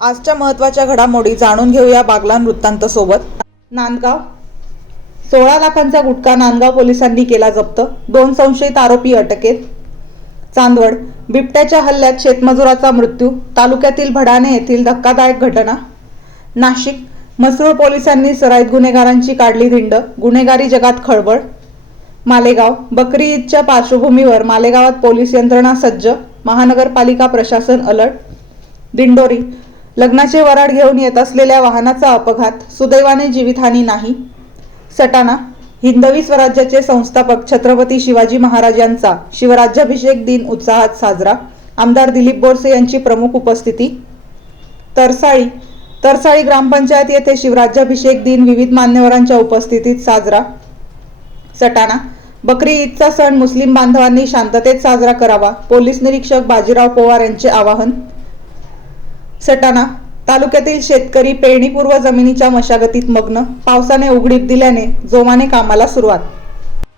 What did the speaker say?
आजच्या महत्त्वाच्या घडामोडी जाणून घेऊया बागलान वृत्तांत सोबत नांदगाव. सोळा लाखांचा गुटखा नांदगाव पोलिसांनी केला जप्त. दोन संशयित आरोपी अटकेत. चांदवड. बिबट्याच्या हल्ल्यात शेतमजुराचा मृत्यू. तालुक्यातील भडाणे येथील धक्कादायक घटना. नाशिक. मसरूळ पोलिसांनी सराईत गुन्हेगारांची काढली धिंड गुन्हेगारी जगात खळबळ. मालेगाव. बकरी ईदच्या पार्श्वभूमीवर मालेगावात पोलीस यंत्रणा सज्ज. महानगरपालिका प्रशासन अलर्ट. दिंडोरी. लग्नाचे वराड घेऊन येत असलेल्या वाहनाचा अपघात सुदैवाने जीवितहानी नाही. सटाणा हिंदवी स्वराज्याचे संस्थापक छत्रपती शिवाजी महाराज यांचा शिवराज्याभिषेक दिन उत्साहात साजरा. आमदार दिलीप बोरसे यांची प्रमुख उपस्थिती. तरसाळी तरसाळी ग्रामपंचायत येथे शिवराज्याभिषेक दिन विविध मान्यवरांच्या उपस्थितीत साजरा. सटाणा बकरी ईदचा सण मुस्लिम बांधवांनी शांततेत साजरा करावा पोलीस निरीक्षक बाजीराव पवार यांचे आवाहन. सटाणा तालुक्यातील शेतकरी पेरणीपूर्व जमिनीच्या मशागतीत मग्न पावसाने उघडीप दिल्याने जोमाने कामाला सुरुवात